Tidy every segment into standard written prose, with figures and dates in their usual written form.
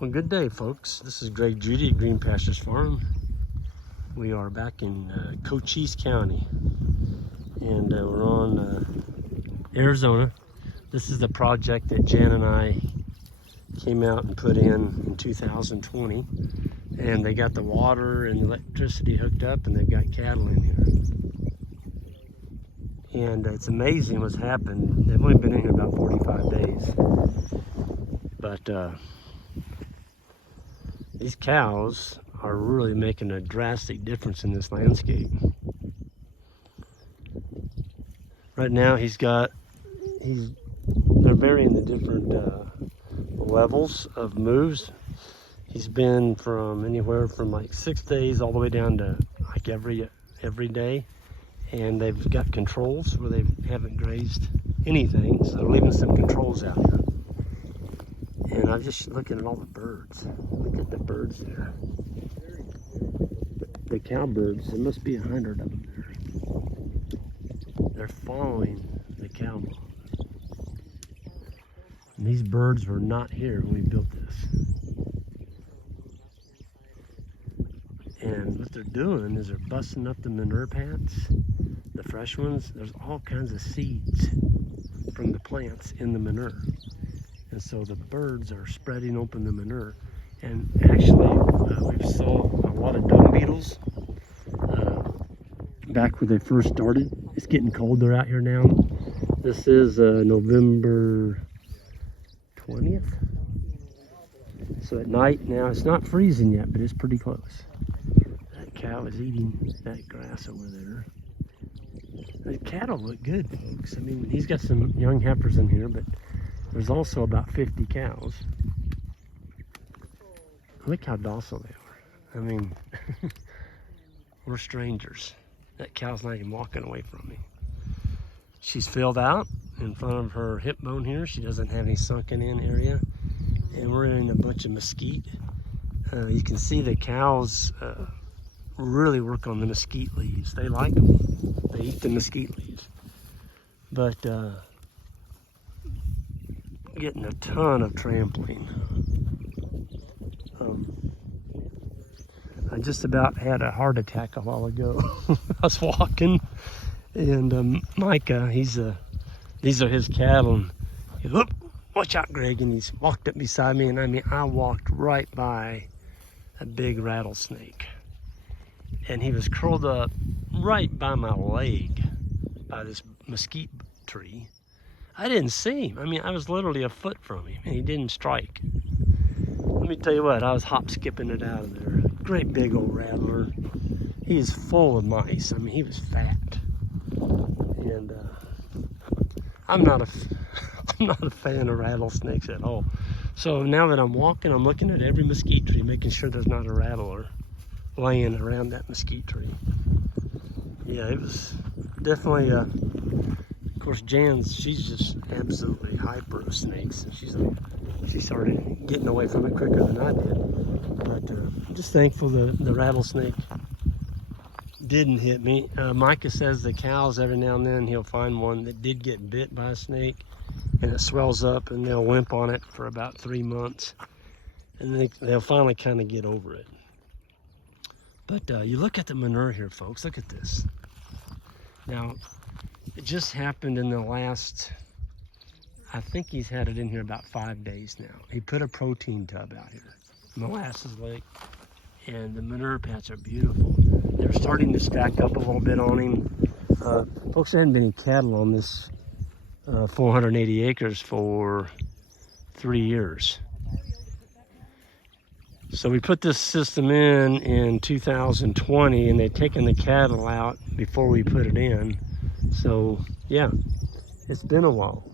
Well, good day, folks. This is Greg Judy at Green Pastures Farm. We are back in Cochise County, and we're on Arizona. This is the project that Jan and I came out and put in 2020, and they got the water and electricity hooked up, and they've got cattle in here. And it's amazing what's happened. They've only been in here about 45 days, but these cows are really making a drastic difference in this landscape. Right now they're varying the different levels of moves. He's been from anywhere from like 6 days all the way down to like every day. And they've got controls where they haven't grazed anything, so they're leaving some controls out here. And I'm just looking at all the birds. Look at the birds there. The cowbirds, there must be 100 of them there. They're following the cow moth. And these birds were not here when we built this. And what they're doing is they're busting up the manure pads, the fresh ones. There's all kinds of seeds from the plants in the manure. And so the birds are spreading open the manure. And actually, we saw a lot of dung beetles back where they first started. It's getting colder out here now. This is November 20th. So at night now, it's not freezing yet, but it's pretty close. That cow is eating that grass over there. The cattle look good, folks. I mean, he's got some young heifers in here, but there's also about 50 cows. Look how docile they are. I mean, we're strangers. That cow's not even walking away from me. She's filled out in front of her hip bone here. She doesn't have any sunken in area. And we're in a bunch of mesquite. You can see the cows really work on the mesquite leaves. They like them. They eat the mesquite leaves. But getting a ton of trampling. I just about had a heart attack a while ago. I was walking, and Micah, these are his cattle, and he said, "Look, watch out, Greg," and he's walked up beside me, and I mean, I walked right by a big rattlesnake, and he was curled up right by my leg by this mesquite tree. I didn't see him. I mean, I was literally a foot from him, and he didn't strike. Let me tell you what, I was hop skipping it out of there. Great big old rattler. He is full of mice. I mean, he was fat. And I'm not a fan of rattlesnakes at all. So now that I'm walking, I'm looking at every mesquite tree, making sure there's not a rattler laying around that mesquite tree. Yeah, it was definitely of course, she's just absolutely hyper of snakes. She started getting away from it quicker than I did. But I'm just thankful the rattlesnake didn't hit me. Micah says the cows, every now and then, he'll find one that did get bit by a snake, and it swells up, and they'll limp on it for about 3 months. And then they'll finally kind of get over it. But you look at the manure here, folks. Look at this. Now, it just happened in the last, I think he's had it in here about 5 days now. He put a protein tub out here, molasses lake, and the manure pads are beautiful. They're starting to stack up a little bit on him. Folks, there hadn't been any cattle on this 480 acres for 3 years. So we put this system in 2020, and they'd taken the cattle out before we put it in. So yeah, it's been a while.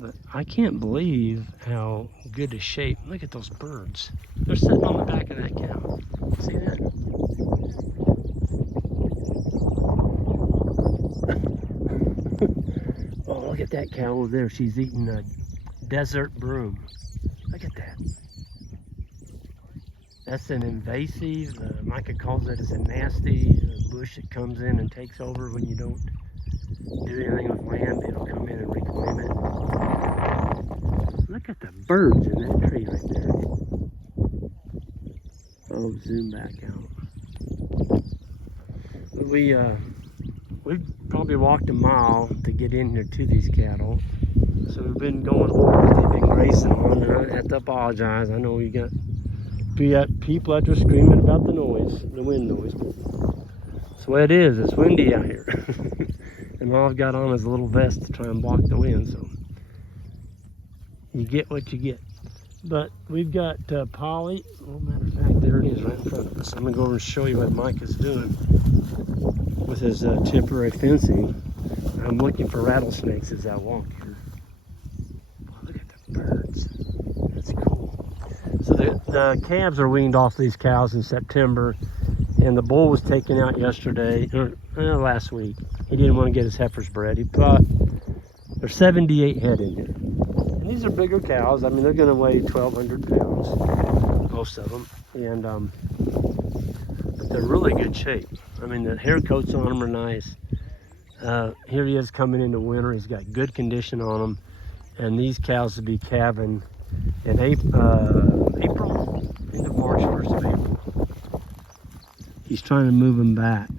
But I can't believe how good a shape. Look at those birds. They're sitting on the back of that cow. See that? Oh, look at that cow over there. She's eating a desert broom. Look at that. That's an invasive, Micah calls it as a nasty bush that comes in and takes over when you don't do anything with land. It'll come in and reclaim it. Look at the birds in that tree right there. hope zoom back out. We've probably walked a mile to get in here to these cattle. So we've been going over what they've been grazing on, and I have to apologize. I know we got people out there screaming about the noise, the wind noise. That's the way it is. It's windy out here. And all I've got on is a little vest to try and block the wind, so you get what you get. But we've got Polly. Oh, matter of fact, there it is right in front of us. I'm going to go over and show you what Mike is doing with his temporary fencing. I'm looking for rattlesnakes as I walk here. Oh, look at the birds. That's cool. So the calves are weaned off these cows in September, and the bull was taken out yesterday, or last week. He didn't want to get his heifers bred. He thought there's 78 head in here. And these are bigger cows. I mean, they're going to weigh 1,200 pounds, most of them. And but they're really good shape. I mean, the hair coats on them are nice. Here he is coming into winter. He's got good condition on them. And these cows will be calving in April, end of March, 1st of April. He's trying to move them back,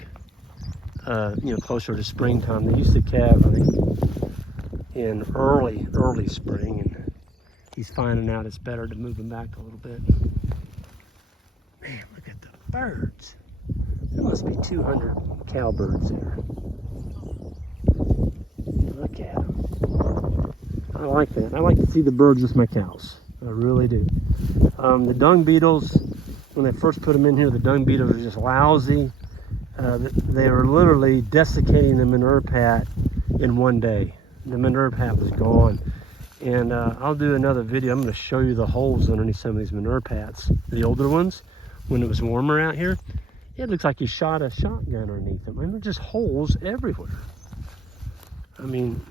closer to springtime. They used to calve, I think, in early spring, and he's finding out it's better to move them back a little bit. Man, look at the birds. There must be 200 cowbirds there. Look at them. I like that. I like to see the birds with my cows. I really do. The dung beetles, when they first put them in here, the dung beetles are just lousy. They were literally desiccating the manure pat in one day. The manure pat was gone. And I'll do another video. I'm going to show you the holes underneath some of these manure pats. The older ones, when it was warmer out here, it looks like you shot a shotgun underneath them. I mean, they're just holes everywhere. I mean,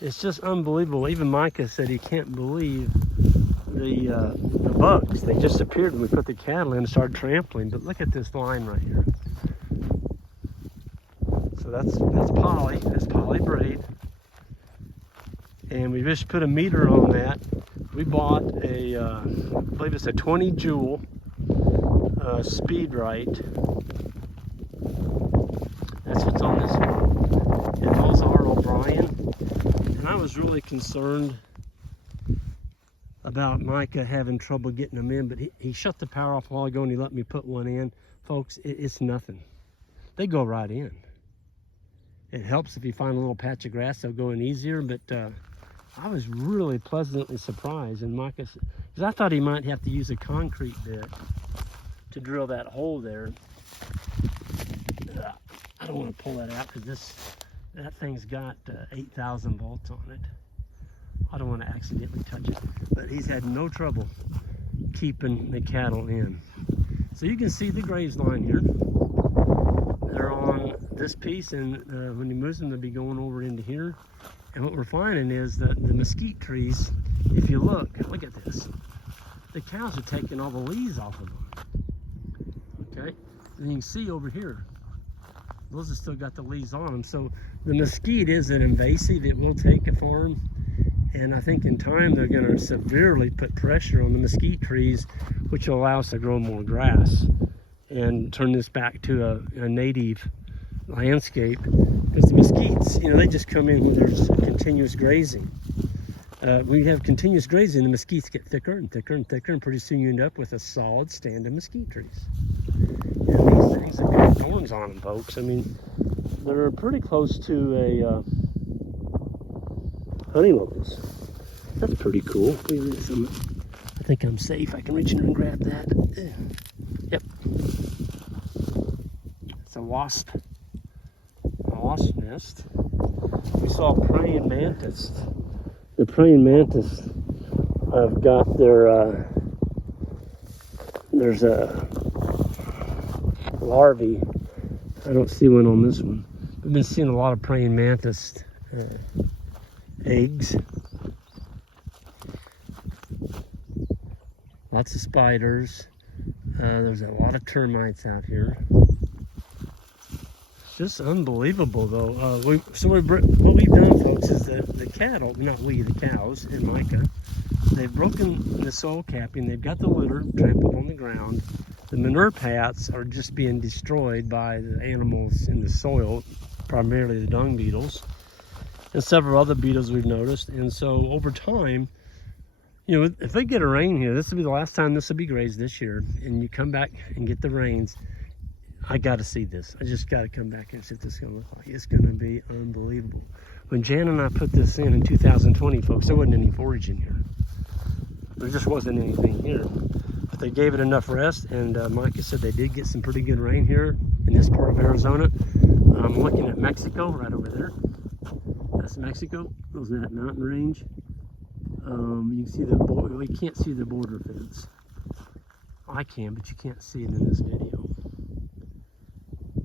it's just unbelievable. Even Micah said he can't believe the bugs. They just appeared when we put the cattle in and started trampling. But look at this line right here. So that's Polly. That's Polly braid. And we just put a meter on that. We bought a, I believe it's a 20 joule speed right. That's what's on this one. And those are O'Brien. And I was really concerned about Micah having trouble getting them in, but he shut the power off a while ago and he let me put one in. Folks, it's nothing. They go right in. It helps if you find a little patch of grass, they'll go in easier, but I was really pleasantly surprised. And Micah, because I thought he might have to use a concrete bit to drill that hole there. I don't want to pull that out because that thing's got 8,000 volts on it. I don't want to accidentally touch it, but he's had no trouble keeping the cattle in. So you can see the graze line here. They're on this piece, and when he moves them, they'll be going over into here. And what we're finding is that the mesquite trees, if you look at this. The cows are taking all the leaves off of them. Okay, and you can see over here, those have still got the leaves on them. So the mesquite is an invasive. It will take a farm. And I think in time they're going to severely put pressure on the mesquite trees, which will allow us to grow more grass and turn this back to a native landscape. Because the mesquites, they just come in when there's continuous grazing. When you have continuous grazing, the mesquites get thicker and thicker and thicker, and pretty soon you end up with a solid stand of mesquite trees. And these things have got thorns on them, folks. I mean, they're pretty close to a honey locust. That's pretty cool. I think I'm safe. I can reach in and grab that. Yep. It's a wasp nest. We saw praying mantis. The praying mantis have got there's a larvae. I don't see one on this one. We've been seeing a lot of praying mantis eggs. Lots of spiders. There's a lot of termites out here. just unbelievable, though. What we've done, folks, is the cattle, not we, the cows and Micah, they've broken the soil capping. They've got the litter trampled on the ground. The manure paths are just being destroyed by the animals in the soil, primarily the dung beetles and several other beetles we've noticed. And so over time, you know, if they get a rain here, this will be the last time this will be grazed this year, and you come back and get the rains, I got to see this. I just got to come back and see what this is going to look like. It's going to be unbelievable. When Jan and I put this in 2020, folks, there wasn't any forage in here. There just wasn't anything here. But they gave it enough rest, and Micah said they did get some pretty good rain here in this part of Arizona. I'm looking at Mexico right over there. That's Mexico. There's that mountain range. You can see the border. We can't see the border fence. I can, but you can't see it in this video.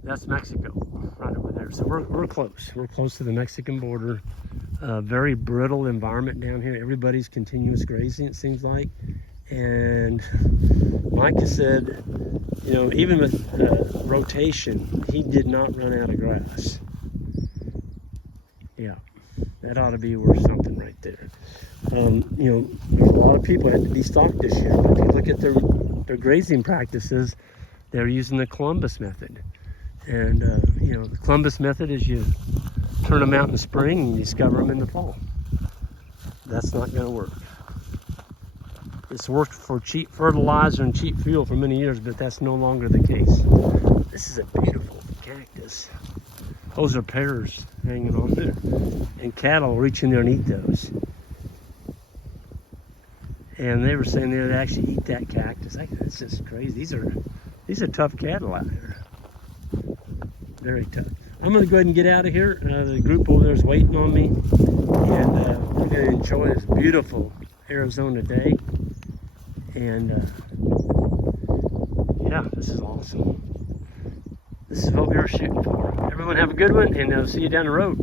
That's Mexico, right over there. So we're close. We're close to the Mexican border. Very brittle environment down here. Everybody's continuous grazing, it seems like. And Micah said, you know, even with rotation, he did not run out of grass. Yeah, that ought to be worth something right there. You know, there's a lot of people that had to be stocked this year. But if you look at their grazing practices, they're using the Columbus method. And, you know, the Columbus method is you turn them out in the spring and you discover them in the fall. That's not going to work. It's worked for cheap fertilizer and cheap fuel for many years, but that's no longer the case. This is a beautiful cactus. Those are pears hanging on there. And cattle reach in there and eat those. And they were saying they would actually eat that cactus. It's just crazy. These are tough cattle out here. Very tough. I'm going to go ahead and get out of here. The group over there is waiting on me. And we're going to enjoy this beautiful Arizona day. And yeah, this is awesome. This is what we were shooting for. Everyone have a good one, and I'll see you down the road.